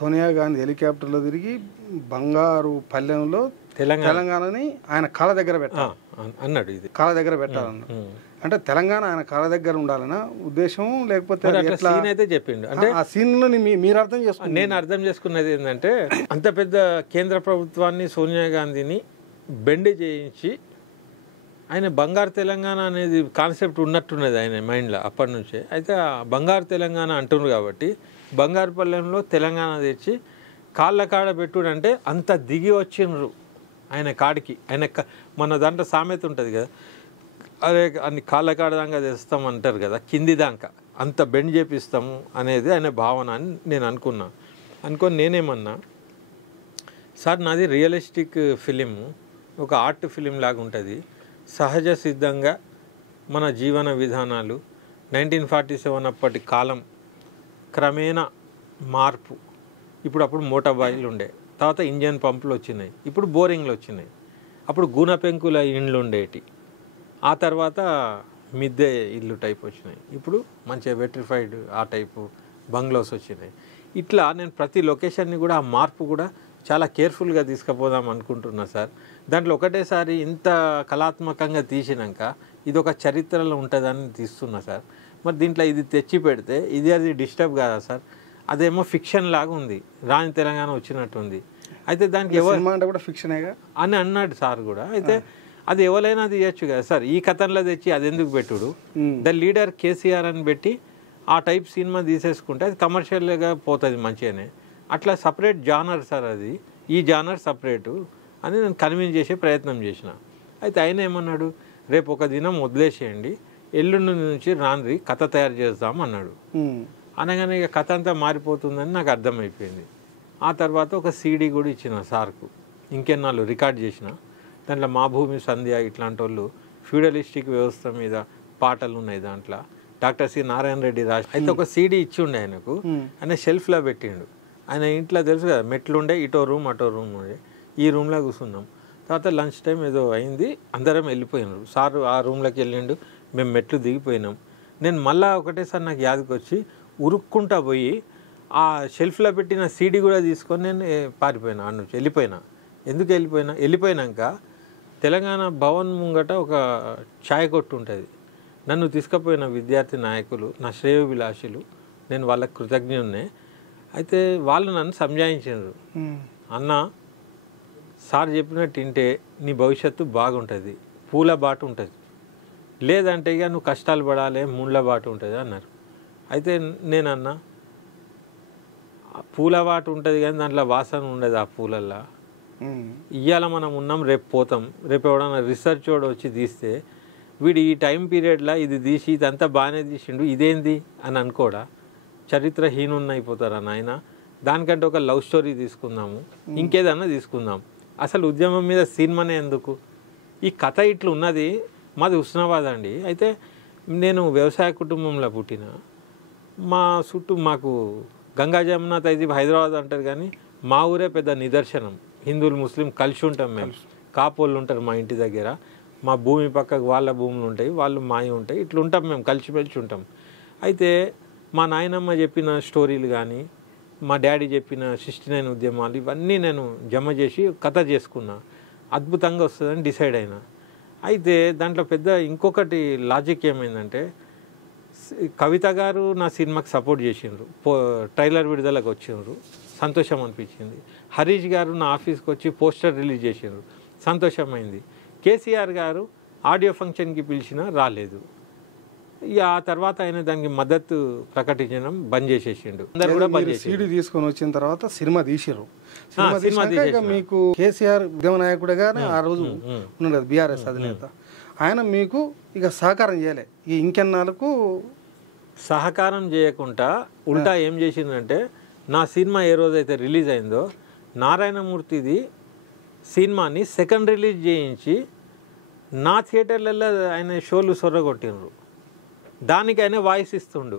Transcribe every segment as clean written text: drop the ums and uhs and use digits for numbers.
సోనియా గాంధీ హెలికాప్టర్లో తిరిగి బంగారు పల్లెంలో తెలంగాణని ఆయన కాళ్ళ దగ్గర పెట్టాలి అన్నాడు. ఇది కాళ్ళ దగ్గర పెట్టాలన్న అంటే తెలంగాణ ఆయన కాళ్ళ దగ్గర ఉండాలన్న ఉద్దేశం, లేకపోతే సీన్ అయితే చెప్పిండు. అంటే ఆ సీన్ లో మీరు అర్థం చేసుకున్నారు. నేను అర్థం చేసుకున్నది ఏంటంటే, అంత పెద్ద కేంద్ర ప్రభుత్వాన్ని సోనియా గాంధీని బెండ్ చేయించి ఆయన బంగారు తెలంగాణ అనేది కాన్సెప్ట్ ఉన్నట్టున్నది ఆయన మైండ్లో అప్పటి నుంచే. అయితే ఆ బంగారు తెలంగాణ అంటున్నారు కాబట్టి బంగారు పల్లెంలో తెలంగాణ తెచ్చి కాళ్ళ కాడ పెట్టుడంటే అంత దిగి వచ్చిండ్రు ఆయన కాడికి. ఆయన మన దాంట్లో సామెత ఉంటుంది కదా, అదే అన్ని కాళ్ళ కాడ దాకా తెస్తాం అంటారు కదా, కింది దాకా అంత బెండ్ చేపిస్తాము అనేది ఆయన భావన అని నేను అనుకొని నేనేమన్నా, సార్ నాది రియలిస్టిక్ ఫిలిం, ఒక ఆర్ట్ ఫిలిం లాగా ఉంటుంది, సహజ సిద్ధంగా మన జీవన విధానాలు 1947 అప్పటి కాలం క్రమేణా మార్పు. అప్పుడు మోటార్ ఉండే, తర్వాత ఇంజన్ పంపులు వచ్చినాయి, ఇప్పుడు బోరింగ్లు వచ్చినాయి. అప్పుడు గూన పెంకుల ఇండ్లు ఉండేటి, ఆ తర్వాత మిద్దె ఇల్లు టైప్ వచ్చినాయి, ఇప్పుడు మంచిగా వెట్రిఫైడ్ ఆ టైపు బంగ్లోస్ వచ్చినాయి. ఇట్లా నేను ప్రతి లొకేషన్ని కూడా ఆ మార్పు కూడా చాలా కేర్ఫుల్గా తీసుకుపోదాం అనుకుంటున్నా సార్. దాంట్లో ఒకటేసారి ఇంత కళాత్మకంగా తీసినాక ఇది ఒక చరిత్రలో ఉంటుందని తీస్తున్నా సార్. మరి దీంట్లో ఇది తెచ్చి పెడితే అది డిస్టర్బ్ కాదా సార్? అదేమో ఫిక్షన్ లాగా ఉంది, రాని తెలంగాణ వచ్చినట్టుంది. అయితే దానికి ఎవరు కూడా ఫిక్షనేగా అని అన్నాడు సార్ కూడా. అయితే అది ఎవరైనా తీయచ్చు కదా సార్, ఈ కథంలో తెచ్చి అది ఎందుకు పెట్టుడు? ద లీడర్ కేసీఆర్ అని పెట్టి ఆ టైప్ సినిమా తీసేసుకుంటే అది కమర్షియల్గా పోతుంది మంచిగానే. అట్లా సపరేట్ జానర్ సార్, అది ఈ జానర్ సపరేటు అని నేను కన్విన్స్ చేసే ప్రయత్నం చేసిన. అయితే ఆయన ఏమన్నాడు, రేపు ఒక దినం వదిలేసేయండి, ఎల్లుండి నుంచి రాన్రి కథ తయారు చేద్దాం అన్నాడు. అనగానే ఇక కథ అంతా మారిపోతుందని నాకు అర్థమైపోయింది. ఆ తర్వాత ఒక సీడీ కూడా ఇచ్చిన సార్కు, ఇంకెన్నాళ్ళు రికార్డ్ చేసిన. దాంట్లో మా భూమి సంధ్య ఇట్లాంటి వాళ్ళు ఫ్యూడలిస్టిక్ వ్యవస్థ మీద పాటలు ఉన్నాయి దాంట్లో. డాక్టర్ సి నారాయణ రెడ్డి రాసి అయితే ఒక సీడీ ఇచ్చి ఉండే ఆయనకు, ఆయన షెల్ఫ్లో పెట్టిండు. ఆయన ఇంట్లో తెలుసు కదా, మెట్లు ఉండే, ఇటో రూమ్ అటో రూమ్ ఉండే, ఈ రూమ్లో కూర్చున్నాం. తర్వాత లంచ్ టైం ఏదో అయింది, అందరం వెళ్ళిపోయినారు. సారు ఆ రూమ్లోకి వెళ్ళిండు, మేము మెట్లు దిగిపోయినాం. నేను మళ్ళీ ఒకటేసారి నాకు యాదకి వచ్చి ఉరుక్కుంటా పోయి ఆ షెల్ఫ్లో పెట్టిన సీడీ కూడా తీసుకొని నేను పారిపోయినా, అన్న నుంచి వెళ్ళిపోయినా. ఎందుకు వెళ్ళిపోయినాక తెలంగాణ భవన్ ముంగట ఒక ఛాయ్ కొట్టు ఉంటుంది. నన్ను తీసుకుపోయిన విద్యార్థి నాయకులు నా శ్రేయోభిలాషులు, నేను వాళ్ళకి కృతజ్ఞున్నే. అయితే వాళ్ళు నన్ను సంజాయించారు, అన్న సార్ చెప్పినట్టు వింటే నీ భవిష్యత్తు బాగుంటుంది, పూల బాట ఉంటుంది, లేదంటే ఇక నువ్వు కష్టాలు పడాలి, ముండ్ల బాట ఉంటుంది అన్నారు. అయితే నేనన్నా, పూల బాట ఉంటుంది కానీ దాంట్లో వాసన ఉండదు ఆ పూలల్లో. ఇవాళ మనం ఉన్నాం, రేపు పోతాం. రేపు ఎవడన్నా రీసెర్చ్ వాడు వచ్చి తీస్తే వీడు ఈ టైం పీరియడ్లో ఇది తీసి ఇదంతా బాగానే తీసిండు, ఇదేంది అని అనుకోడా, చరిత్రహీనున్న అయిపోతారా నాయన. దానికంటే ఒక లవ్ స్టోరీ తీసుకుందాము, ఇంకేదన్నా తీసుకుందాం. అసలు ఉద్యమం మీద సినిమానే ఎందుకు? ఈ కథ ఇట్లా ఉన్నది. మాది హుస్నాబాద్ అండి. అయితే నేను వ్యవసాయ కుటుంబంలో పుట్టిన, మా చుట్టూ మాకు గంగా జమున తైజీబ్ హైదరాబాద్ అంటారు కానీ మా ఊరే పెద్ద నిదర్శనం. హిందువులు ముస్లిం కలిసి ఉంటాం మేము. కాపోళ్ళు ఉంటారు మా ఇంటి దగ్గర, మా భూమి పక్కకు వాళ్ళ భూములు ఉంటాయి, వాళ్ళు మాయి ఉంటాయి, ఇట్లా ఉంటాం మేము, కలిసిమెలిసి ఉంటాం. అయితే మా నాయనమ్మ చెప్పిన స్టోరీలు కానీ మా డాడీ చెప్పిన 69 ఉద్యమాలు ఇవన్నీ నేను జమ చేసి కథ చేసుకున్నా. అద్భుతంగా వస్తుందని డిసైడ్ అయినా. అయితే దాంట్లో పెద్ద ఇంకొకటి లాజిక్ ఏమైందంటే, కవిత గారు నా సినిమాకి సపోర్ట్ చేసిండ్రు, ట్రైలర్ విడుదలకు వచ్చిండ్రు, సంతోషం అనిపించింది. హరీష్ గారు నా ఆఫీస్కి వచ్చి పోస్టర్ రిలీజ్ చేసిండ్రు, సంతోషమైంది. కేసీఆర్ గారు ఆడియో ఫంక్షన్కి పిలిచినా రాలేదు. ఇక ఆ తర్వాత ఆయన దానికి మద్దతు ప్రకటించడం బంద్ చేసేసిండు. అందరు కూడా బంద్ చేసి సీడీ తీసుకొని వచ్చిన తర్వాత సినిమా తీసిర్రు. మీకు కేసీఆర్ ఉద్యమ నాయకుడిగానే ఆ రోజు ఉన్నాడు కదా, బీఆర్ఎస్ అధినేత, ఆయన మీకు ఇక సహకారం చేయలే. ఈ ఇంకెన్నాళ్ళకు సహకారం చేయకుండా ఉల్టా ఏం చేసిందంటే, నా సినిమా ఏ రోజైతే రిలీజ్ అయిందో నారాయణమూర్తిది సినిమాని సెకండ్ రిలీజ్ చేయించి నా థియేటర్లలో ఆయన షోలు సొర్రగొట్టిండ్రు. దానికి ఆయన వాయిస్ ఇస్తుండు.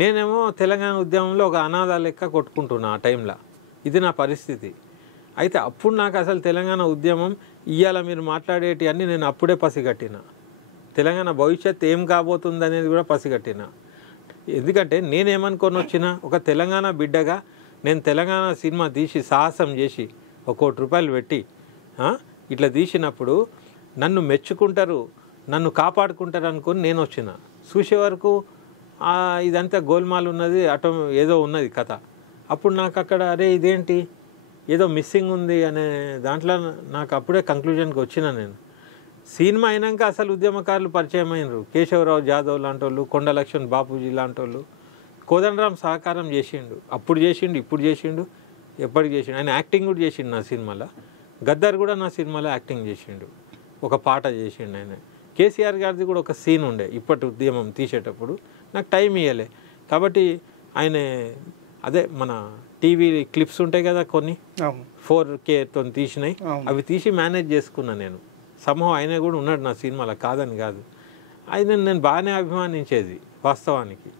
నేనేమో తెలంగాణ ఉద్యమంలో ఒక అనాథ లెక్క కొట్టుకుంటున్నా ఆ టైంలో. ఇది నా పరిస్థితి. అయితే అప్పుడు నాకు అసలు తెలంగాణ ఉద్యమం ఇవాళ మీరు మాట్లాడేటి అన్నీ నేను అప్పుడే పసిగట్టిన. తెలంగాణ భవిష్యత్తు ఏం కాబోతుంది అనేది కూడా పసిగట్టిన. ఎందుకంటే నేనేమనుకొని వచ్చిన, ఒక తెలంగాణ బిడ్డగా నేను తెలంగాణ సినిమా తీసి సాహసం చేసి ₹1 కోటి పెట్టి ఇట్లా తీసినప్పుడు నన్ను మెచ్చుకుంటారు, నన్ను కాపాడుకుంటారు అనుకుని నేను వచ్చిన. చూసే వరకు ఇదంతా గోల్మాల్ ఉన్నది, ఏదో ఉన్నది కథ. అప్పుడు నాకు అక్కడ అరే ఇదేంటి ఏదో మిస్సింగ్ ఉంది అనే దాంట్లో నాకు అప్పుడే కంక్లూజన్కి వచ్చిన. నేను సినిమా అయినాక అసలు ఉద్యమకారులు పరిచయం అయినరు. కేశవరావు జాదవ్ లాంటి వాళ్ళు, కొండ లక్ష్మణ్ బాపూజీ లాంటి వాళ్ళు. కోదండరాం సహకారం చేసిండు, అప్పుడు చేసిండు, ఇప్పుడు చేసిండు, ఎప్పటికి చేసిండు. ఆయన యాక్టింగ్ కూడా చేసిండు నా సినిమాలో. గద్దర్ కూడా నా సినిమాలో యాక్టింగ్ చేసిండు, ఒక పాట చేసిండు ఆయన. కేసీఆర్ గారిది కూడా ఒక సీన్ ఉండే ఇప్పటి ఉద్యమం తీసేటప్పుడు, నాకు టైం ఇవ్వలే. కాబట్టి ఆయన అదే మన టీవీ క్లిప్స్ ఉంటాయి కదా కొన్ని 4Kతో తీసినాయి, అవి తీసి మేనేజ్ చేసుకున్నా నేను. సమూహం ఆయన కూడా ఉన్నాడు నా సినిమాలో, కాదని కాదు. ఆయన నేను బాగానే అభిమానించేది వాస్తవానికి.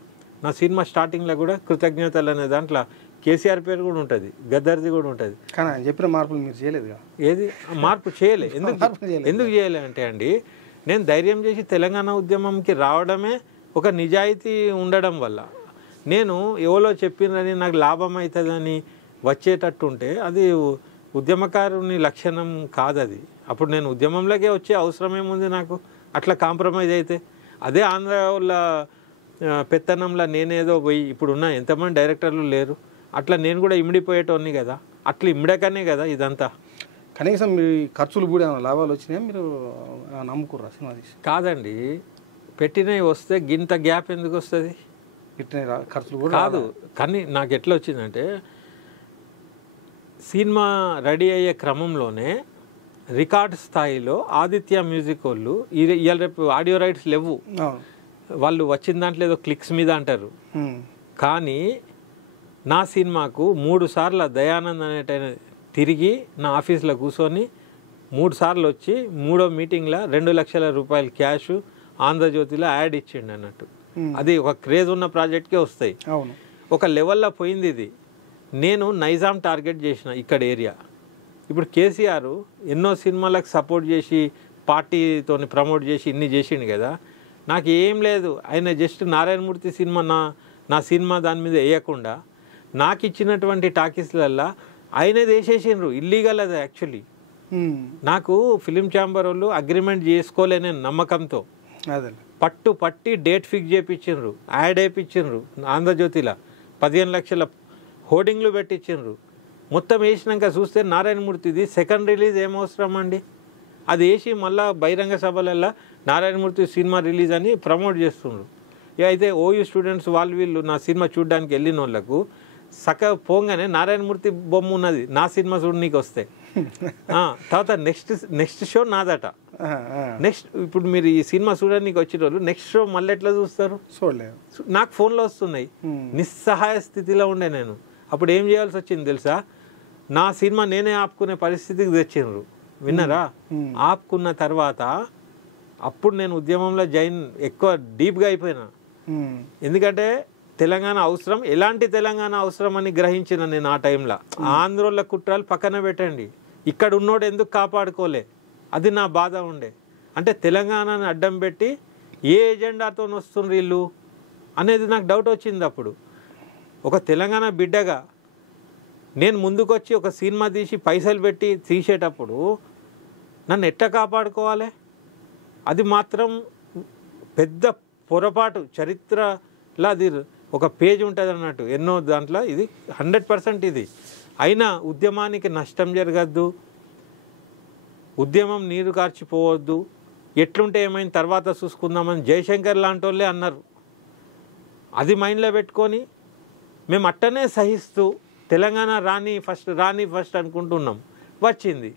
నా సినిమా స్టార్టింగ్లో కూడా కృతజ్ఞతలు అనే దాంట్లో కేసీఆర్ పేరు కూడా ఉంటుంది, గద్దర్ది కూడా ఉంటుంది. కానీ ఆయన చెప్పిన మార్పులు మీరు చేయలేదుగా. ఏది మార్పు చేయలే. ఎందుకు చేయలే అంటే అండి, నేను ధైర్యం చేసి తెలంగాణ ఉద్యమంకి రావడమే ఒక నిజాయితీ ఉండడం వల్ల. నేను ఎవరో చెప్పినని నాకు లాభం అవుతుందని వచ్చేటట్టు ఉంటే అది ఉద్యమకారుని లక్షణం కాదు అది. అప్పుడు నేను ఉద్యమంలోకే వచ్చే అవసరం ఏముంది నాకు అట్లా కాంప్రమైజ్ అయితే? అదే ఆంధ్ర వాళ్ళ పెత్తనంలో నేనేదో పోయి ఇప్పుడున్న ఎంతమంది డైరెక్టర్లు లేరు, అట్లా నేను కూడా ఇమిడిపోయేటోన్ని కదా. అట్లా ఇమిడకనే కదా ఇదంతా. కనీసం మీ ఖర్చులు కూడా లాభాలు వచ్చినాయా, మీరు నమ్ముకుర్రా సినిమా తీసి? కాదండి, పెట్టినవి వస్తే గింత గ్యాప్ ఎందుకు వస్తుంది? పెట్టిన ఖర్చులు కూడా కాదు. కానీ నాకు ఎట్లా వచ్చిందంటే, సినిమా రెడీ అయ్యే క్రమంలోనే రికార్డ్ స్థాయిలో ఆదిత్య మ్యూజిక్ వాళ్ళు ఇవాళ రేపు ఆడియో రైట్స్ లేవు, వాళ్ళు వచ్చిన దాంట్లో ఏదో క్లిక్స్ మీద అంటారు. కానీ నా సినిమాకు 3 సార్లు దయానంద్ అనేటైన తిరిగి నా ఆఫీస్లో కూర్చొని 3 సార్లు వచ్చి 3వ మీటింగ్లో ₹2 లక్షల క్యాష్ ఆంధ్రజ్యోతిలో యాడ్ ఇచ్చిండు అన్నట్టు. అది ఒక క్రేజ్ ఉన్న ప్రాజెక్ట్కే వస్తాయి. ఒక లెవెల్లో పోయింది ఇది. నేను నైజాం టార్గెట్ చేసిన ఇక్కడ ఏరియా. ఇప్పుడు కేసీఆర్ ఎన్నో సినిమాలకు సపోర్ట్ చేసి పార్టీతో ప్రమోట్ చేసి ఇన్ని చేసిండు కదా. నాకు ఏం లేదు, ఆయన జస్ట్ నారాయణమూర్తి సినిమా నా సినిమా దాని మీద వేయకుండా నాకు ఇచ్చినటువంటి టాకీస్లల్లా ఆయనే వేసేసిండ్రు. ఇల్లీగల్ అది యాక్చువల్లీ. నాకు ఫిలిం ఛాంబర్ వాళ్ళు అగ్రిమెంట్ చేసుకోలేని నమ్మకంతో పట్టి డేట్ ఫిక్స్ చేయించిండ్రు, యాడ్ వేయించిండ్రు. ఆంధ్రజ్యోతిలో 15 లక్షల హోర్డింగ్లు పెట్టించిండ్రు. మొత్తం వేసినాక చూస్తే నారాయణమూర్తిది సెకండ్ రిలీజ్ ఏమవసరం అండి? అది వేసి మళ్ళీ బహిరంగ సభలల్లో నారాయణమూర్తి సినిమా రిలీజ్ అని ప్రమోట్ చేస్తుండ్రు. అయితే ఓయూ స్టూడెంట్స్ వీళ్ళు నా సినిమా చూడడానికి వెళ్ళిన వాళ్ళకు పోగానే నారాయణమూర్తి బొమ్మ ఉన్నది నా సినిమా చూడనీకి వస్తే. తర్వాత నెక్స్ట్ షో నాదట. నెక్స్ట్ ఇప్పుడు మీరు ఈ సినిమా చూడడానికి వచ్చిన వాళ్ళు నెక్స్ట్ షో మళ్ళీ ఎట్లా చూస్తారు? నాకు ఫోన్లో వస్తున్నాయి. నిస్సహాయ స్థితిలో ఉండే నేను. అప్పుడు ఏం చేయాల్సి వచ్చింది తెలుసా? నా సినిమా నేనే ఆపుకునే పరిస్థితికి తెచ్చిండ్రు. విన్నారా? ఆపుకున్న తర్వాత అప్పుడు నేను ఉద్యమంలో ఎక్కువ డీప్గా అయిపోయినా. ఎందుకంటే తెలంగాణ అవసరం, ఎలాంటి తెలంగాణ అవసరం అని గ్రహించిన నేను ఆ టైంలో. ఆంధ్రోళ్ళ కుట్రాలు పక్కన పెట్టండి, ఇక్కడ ఉన్నోడు ఎందుకు కాపాడుకోలే, అది నా బాధ ఉండే. అంటే తెలంగాణని అడ్డం పెట్టి ఏ ఎజెండాతో వస్తుండ్రు వీళ్ళు అనేది నాకు డౌట్ వచ్చింది. అప్పుడు ఒక తెలంగాణ బిడ్డగా నేను ముందుకొచ్చి ఒక సినిమా తీసి పైసలు పెట్టి తీసేటప్పుడు నన్ను ఎట్లా కాపాడుకోవాలి? అది మాత్రం పెద్ద పొరపాటు. చరిత్రలో అది ఒక పేజ్ ఉంటుంది అన్నట్టు ఎన్నో దాంట్లో. ఇది 100% ఇది. అయినా ఉద్యమానికి నష్టం జరగద్దు, ఉద్యమం నీరు కార్చిపోవద్దు, ఎట్లుంటే ఏమైనా తర్వాత చూసుకుందామని జయశంకర్ లాంటి వాళ్ళే అన్నారు. అది మైండ్లో పెట్టుకొని మేము అట్టనే సహిస్తూ తెలంగాణ రాని ఫస్ట్ అనుకుంటున్నాం. వచ్చింది.